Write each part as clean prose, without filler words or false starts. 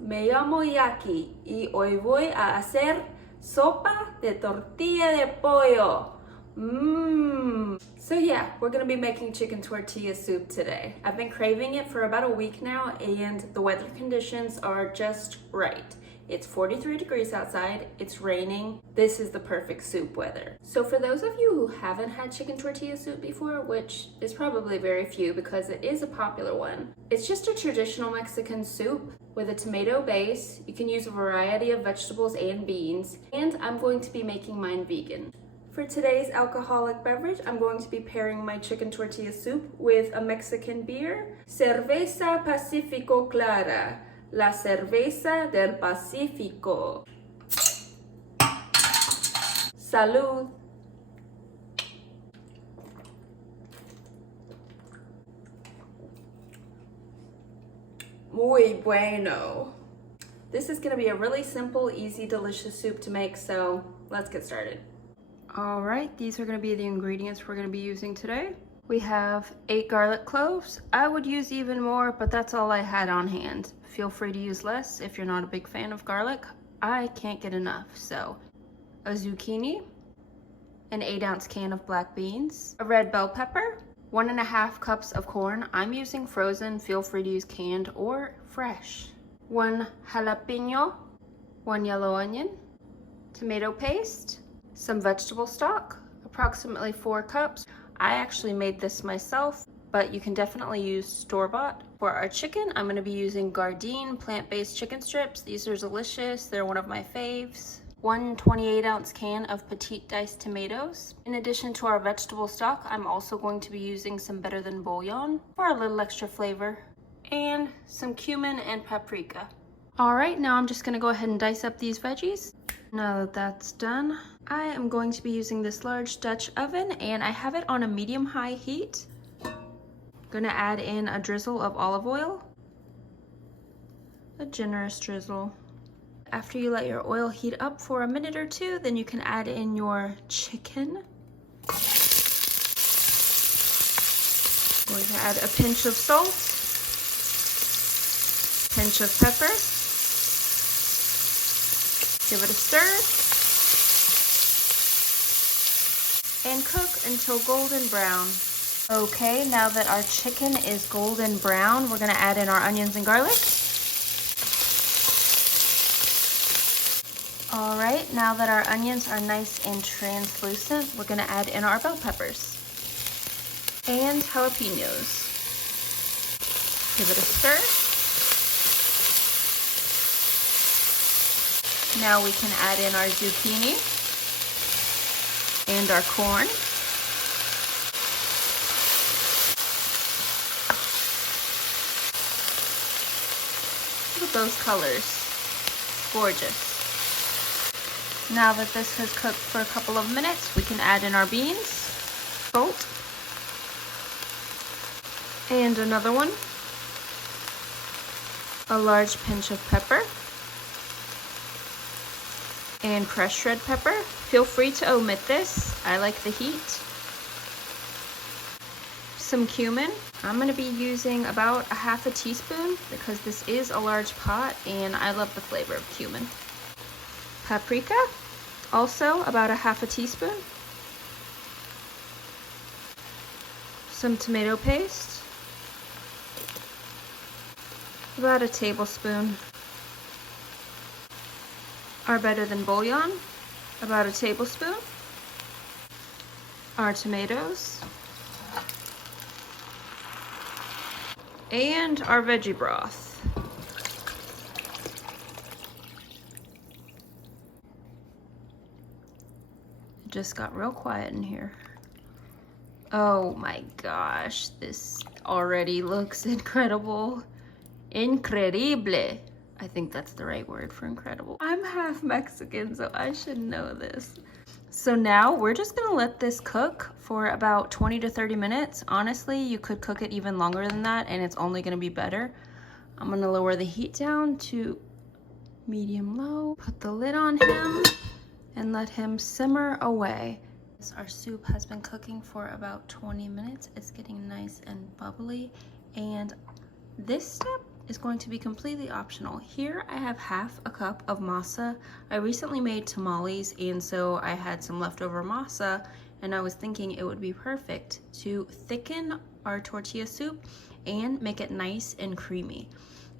me llamo Yaki y hoy voy a hacer sopa de tortilla de pollo. So yeah, we're gonna be making chicken tortilla soup today. I've been craving it for about a week now and the weather conditions are just right. It's 43 degrees outside, it's raining. This is the perfect soup weather. So for those of you who haven't had chicken tortilla soup before, which is probably very few because it is a popular one, it's just a traditional Mexican soup with a tomato base. You can use a variety of vegetables and beans, and I'm going to be making mine vegan. For today's alcoholic beverage, I'm going to be pairing my chicken tortilla soup with a Mexican beer, Cerveza Pacifico Clara. La cerveza del Pacífico. Salud. Muy bueno. This is gonna be a really simple, easy, delicious soup to make, so let's get started. All right, these are gonna be the ingredients we're gonna be using today. We have 8 garlic cloves. I would use even more, but that's all I had on hand. Feel free to use less if you're not a big fan of garlic. I can't get enough, so a zucchini, an 8-ounce can of black beans, a red bell pepper, 1.5 cups of corn. I'm using frozen, feel free to use canned or fresh. 1 jalapeno, 1 yellow onion, tomato paste, some vegetable stock, approximately 4 cups. I actually made this myself, but you can definitely use store-bought. For our chicken, I'm going to be using Gardein plant-based chicken strips. These are delicious. They're one of my faves. 1 28-ounce can of petite diced tomatoes. In addition to our vegetable stock, I'm also going to be using some Better Than bouillon for a little extra flavor, and some cumin and paprika. All right, now I'm just going to go ahead and dice up these veggies. Now that that's done, I am going to be using this large Dutch oven and I have it on a medium-high heat. Gonna add in a drizzle of olive oil, a generous drizzle. After you let your oil heat up for a minute or two, then you can add in your chicken. Going to add a pinch of salt, pinch of pepper. Give it a stir and cook until golden brown. Okay, now that our chicken is golden brown, we're gonna add in our onions and garlic. All right, now that our onions are nice and translucent, we're gonna add in our bell peppers and jalapenos. Give it a stir. Now we can add in our zucchini and our corn. Look at those colors, gorgeous. Now that this has cooked for a couple of minutes, we can add in our beans, salt, and another one, a large pinch of pepper, and crushed red pepper. Feel free to omit this. I like the heat. Some cumin. I'm going to be using about 1/2 teaspoon because this is a large pot and I love the flavor of cumin. Paprika, also about 1/2 teaspoon. Some tomato paste, about 1 tablespoon. Our Better Than bouillon, about 1 tablespoon. Our tomatoes. And our veggie broth. It just got real quiet in here. Oh my gosh, this already looks incredible. Increíble. I think that's the right word for incredible. I'm half Mexican, so I should know this. So now we're just gonna let this cook for about 20 to 30 minutes. Honestly, you could cook it even longer than that and it's only gonna be better. I'm gonna lower the heat down to medium low, put the lid on him, and let him simmer away. Our soup has been cooking for about 20 minutes. It's getting nice and bubbly, and this step is going to be completely optional. Here I have half a cup of masa. I recently made tamales, and so I had some leftover masa, and I was thinking it would be perfect to thicken our tortilla soup and make it nice and creamy.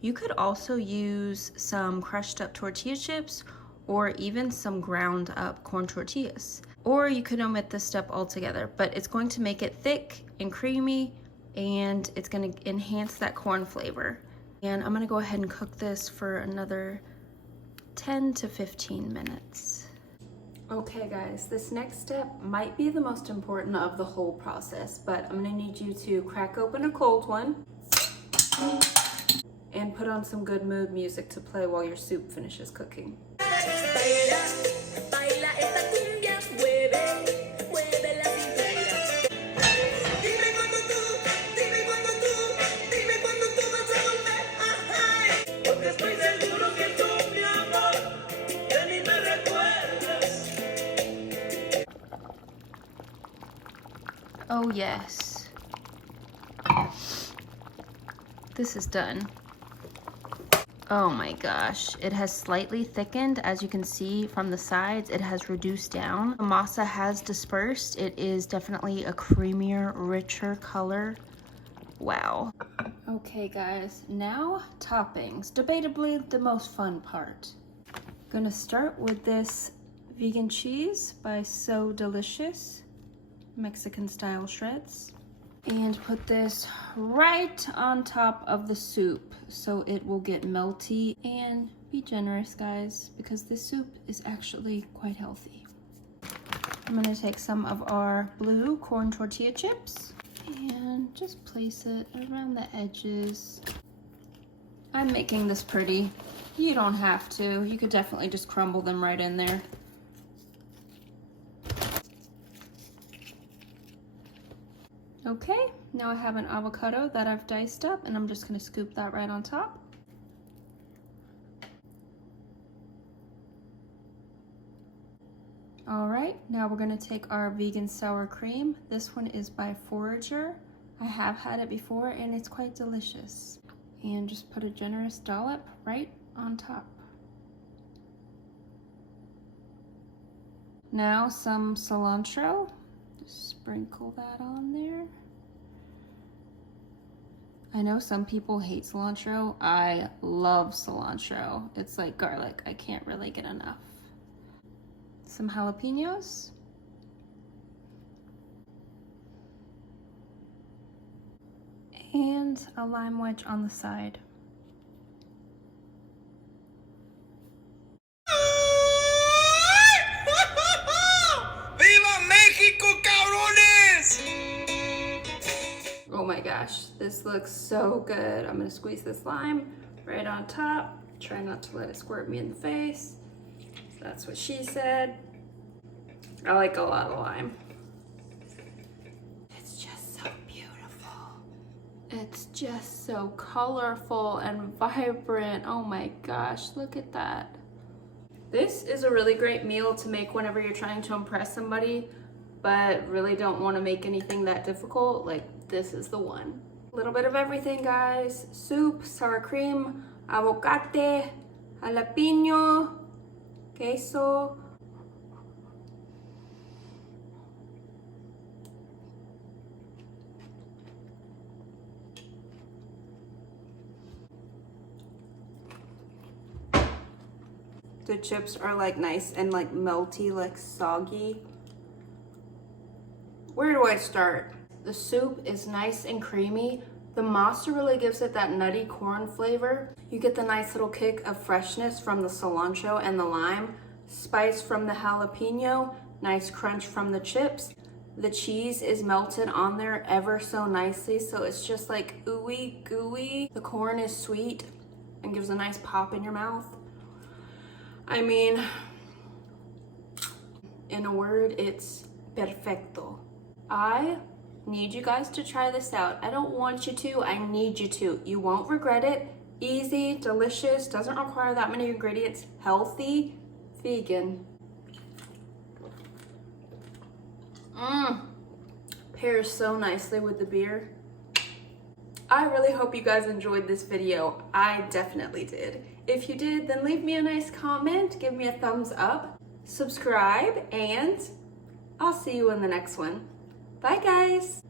You could also use some crushed up tortilla chips or even some ground up corn tortillas. Or you could omit this step altogether, but it's going to make it thick and creamy, and it's going to enhance that corn flavor. And I'm going to go ahead and cook this for another 10 to 15 minutes. Okay guys, this next step might be the most important of the whole process, but I'm going to need you to crack open a cold one and put on some good mood music to play while your soup finishes cooking. Oh yes, this is done. Oh my gosh, it has slightly thickened. As you can see from the sides, it has reduced down. The masa has dispersed. It is definitely a creamier, richer color. Wow. Okay guys, now toppings. Debatably the most fun part. Gonna start with this vegan cheese by So Delicious, Mexican style shreds. And put this right on top of the soup so it will get melty. And be generous guys, because this soup is actually quite healthy. I'm gonna take some of our blue corn tortilla chips and just place it around the edges. I'm making this pretty. You don't have to. You could definitely just crumble them right in there. Okay, now I have an avocado that I've diced up, and I'm just gonna scoop that right on top. All right, now we're gonna take our vegan sour cream. This one is by Forager. I have had it before and it's quite delicious. And just put a generous dollop right on top. Now some cilantro. Just sprinkle that on there. I know some people hate cilantro. I love cilantro. It's like garlic. I can't really get enough. Some jalapenos. And a lime wedge on the side. ¡Viva México, cabrones! Oh my gosh, this looks so good. I'm gonna squeeze this lime right on top. Try not to let it squirt me in the face. That's what she said. I like a lot of lime. It's just so beautiful. It's just so colorful and vibrant. Oh my gosh, look at that. This is a really great meal to make whenever you're trying to impress somebody, but really don't want to make anything that difficult. Like, this is the one. A little bit of everything, guys. Soup, sour cream, avocate, jalapeno, queso. The chips are like nice and like melty, like soggy. Where do I start? The soup is nice and creamy. The masa really gives it that nutty corn flavor. You get the nice little kick of freshness from the cilantro and the lime, spice from the jalapeno, nice crunch from the chips. The cheese is melted on there ever so nicely, so it's just like ooey gooey. The corn is sweet and gives a nice pop in your mouth. I mean, in a word, it's perfecto. I need you guys to try this out. I don't want you to, I need you to. You won't regret it. Easy, delicious, doesn't require that many ingredients, healthy, vegan. Pairs so nicely with the beer. I really hope you guys enjoyed this video. I definitely did. If you did, then leave me a nice comment, give me a thumbs up, subscribe, and I'll see you in the next one. Bye guys!